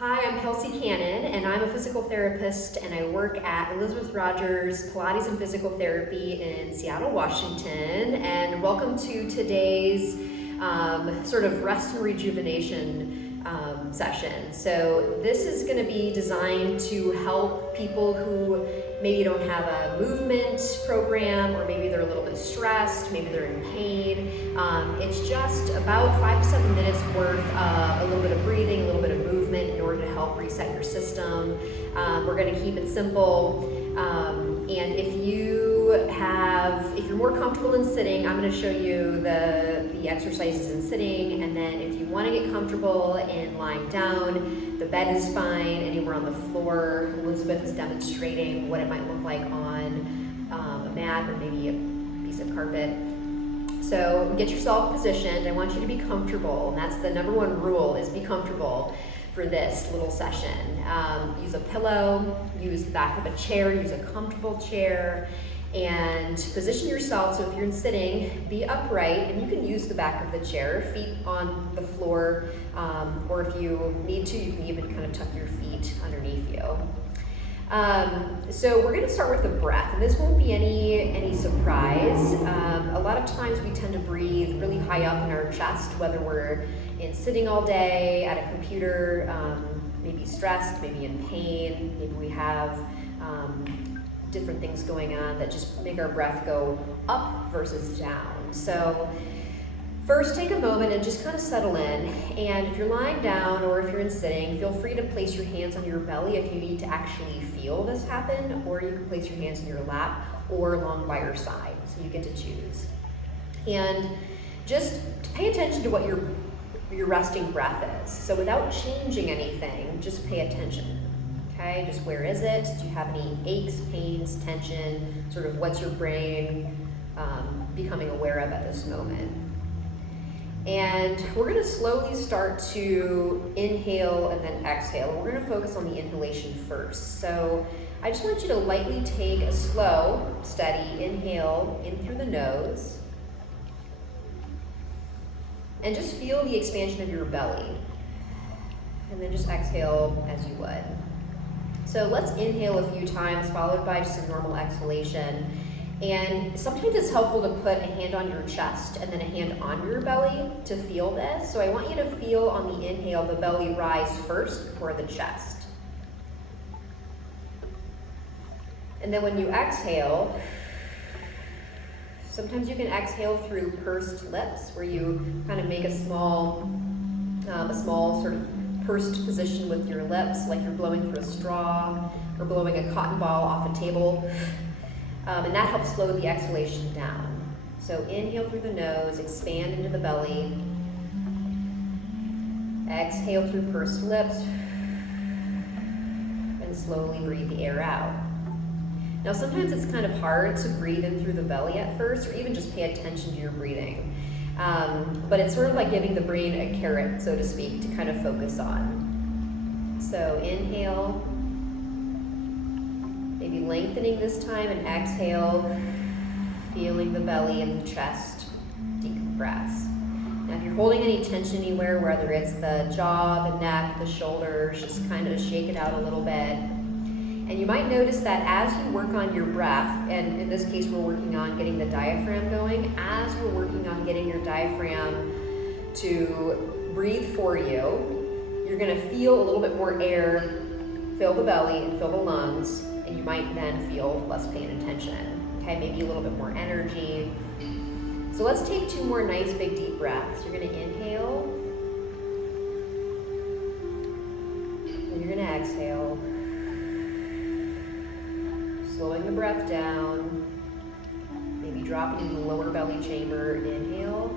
Hi, I'm Kelsea Cannon, and I'm a physical therapist, and I work at Elizabeth Rogers Pilates and Physical Therapy in Seattle, Washington. And welcome to today's sort of rest and rejuvenation session. So this is going to be designed to help people who maybe don't have a movement program, or maybe they're a little bit stressed, maybe they're in pain. It's just about 5 to 7 minutes worth of a little bit of breathing, a little bit of movement in order to help reset your system. We're going to keep it simple. And if you're more comfortable in sitting, I'm going to show you the exercises in sitting. And then if you want to get comfortable in lying down, the bed is fine. Anywhere on the floor, Elizabeth is demonstrating what it might look like on a mat or maybe a piece of carpet. So get yourself positioned. I want you to be comfortable. And that's the number one rule, is be comfortable for this little session. Use a pillow, use the back of a chair, use a comfortable chair, and position yourself. So if you're sitting, be upright, and you can use the back of the chair, feet on the floor, or if you need to, you can even kind of tuck your feet underneath you. So we're going to start with the breath, and this won't be any surprise. A lot of times we tend to breathe really high up in our chest, whether we're sitting all day at a computer, maybe stressed, maybe in pain, maybe we have different things going on that just make our breath go up versus down. So first, take a moment and just kind of settle in. And if you're lying down or if you're sitting, feel free to place your hands on your belly if you need to actually feel this happen, or you can place your hands in your lap or along by your side. So you get to choose. And just pay attention to what your resting breath is. So without changing anything, just pay attention. Okay, just where is it? Do you have any aches, pains, tension? Sort of what's your brain becoming aware of at this moment? And we're going to slowly start to inhale and then exhale. We're going to focus on the inhalation first. So I just want you to lightly take a slow, steady inhale in through the nose. And just feel the expansion of your belly. And then just exhale as you would. So let's inhale a few times, followed by just a normal exhalation. And sometimes it's helpful to put a hand on your chest and then a hand on your belly to feel this. So I want you to feel on the inhale the belly rise first before the chest. And then when you exhale, sometimes you can exhale through pursed lips, where you kind of make a small sort of pursed position with your lips, like you're blowing through a straw or blowing a cotton ball off a table. And that helps slow the exhalation down. So inhale through the nose, expand into the belly. Exhale through pursed lips. And slowly breathe the air out. Now sometimes it's kind of hard to breathe in through the belly at first, or even just pay attention to your breathing. But it's sort of like giving the brain a carrot, so to speak, to kind of focus on. So inhale, maybe lengthening this time, and exhale, feeling the belly and the chest decompress. Now if you're holding any tension anywhere, whether it's the jaw, the neck, the shoulders, just kind of shake it out a little bit. And you might notice that as you work on your breath, and in this case we're working on getting the diaphragm going, as you're working on getting your diaphragm to breathe for you, you're going to feel a little bit more air fill the belly and fill the lungs, and you might then feel less pain and tension. Okay, maybe a little bit more energy. So let's take 2 more nice big deep breaths. You're going to inhale, and you're going to exhale. Slowing the breath down, maybe dropping into the lower belly chamber. Inhale,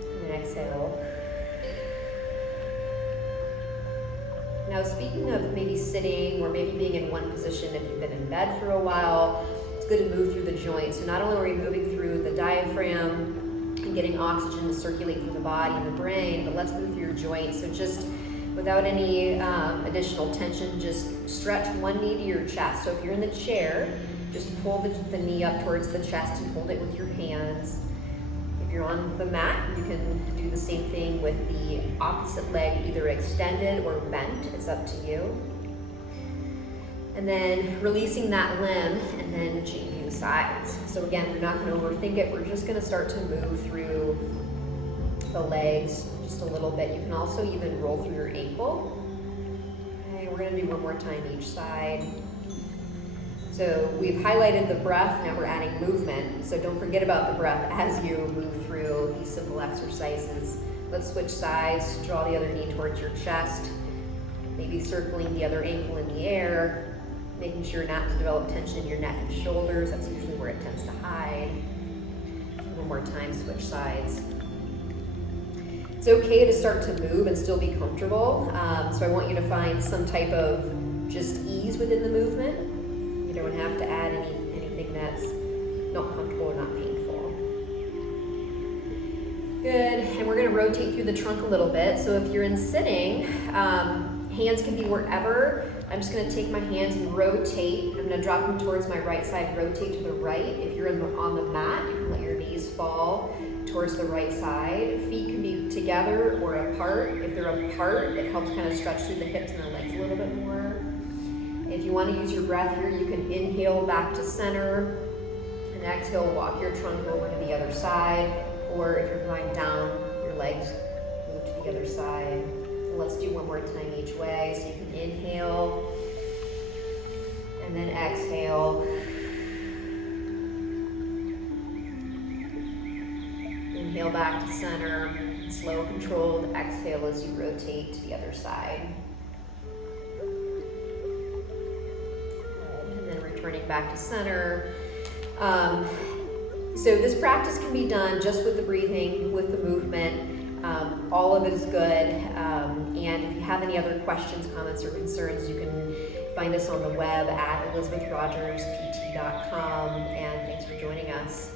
and then exhale. Now speaking of maybe sitting or maybe being in one position, if you've been in bed for a while, it's good to move through the joints. So not only are we moving through the diaphragm and getting oxygen to circulate through the body and the brain, but let's move through your joints. So just without any additional tension, just stretch one knee to your chest. So if you're in the chair, just pull the knee up towards the chest and hold it with your hands. If you're on the mat, you can do the same thing with the opposite leg, either extended or bent. It's up to you. And then releasing that limb and then changing sides. So again, we're not going to overthink it. We're just going to start to move through the legs just a little bit. You can also even roll through your ankle. Okay, we're going to do one more time each side. So we've highlighted the breath, now we're adding movement. So don't forget about the breath as you move through these simple exercises. Let's switch sides, draw the other knee towards your chest, maybe circling the other ankle in the air, making sure not to develop tension in your neck and shoulders. That's usually where it tends to hide. One more time, switch sides. It's okay to start to move and still be comfortable. So I want you to find some type of just ease within the movement. You don't have to add anything that's not comfortable or not painful. Good, and we're gonna rotate through the trunk a little bit. So if you're in sitting, hands can be wherever. I'm just gonna take my hands and rotate. I'm gonna drop them towards my right side, rotate to the right. If you're on the mat, you can let your knees fall towards the right side. Feet can be together or apart. If they're apart, it helps kind of stretch through the hips and the legs a little bit more. If you want to use your breath here, you can inhale back to center and exhale, walk your trunk over to the other side. Or if you're going down, your legs move to the other side. Let's do one more time each way. So you can inhale and then exhale. Inhale back to center. Slow, controlled exhale as you rotate to the other side. Returning back to center. So this practice can be done just with the breathing, with the movement. All of it is good. And if you have any other questions, comments, or concerns, you can find us on the web at elizabethrogerspt.com. And thanks for joining us.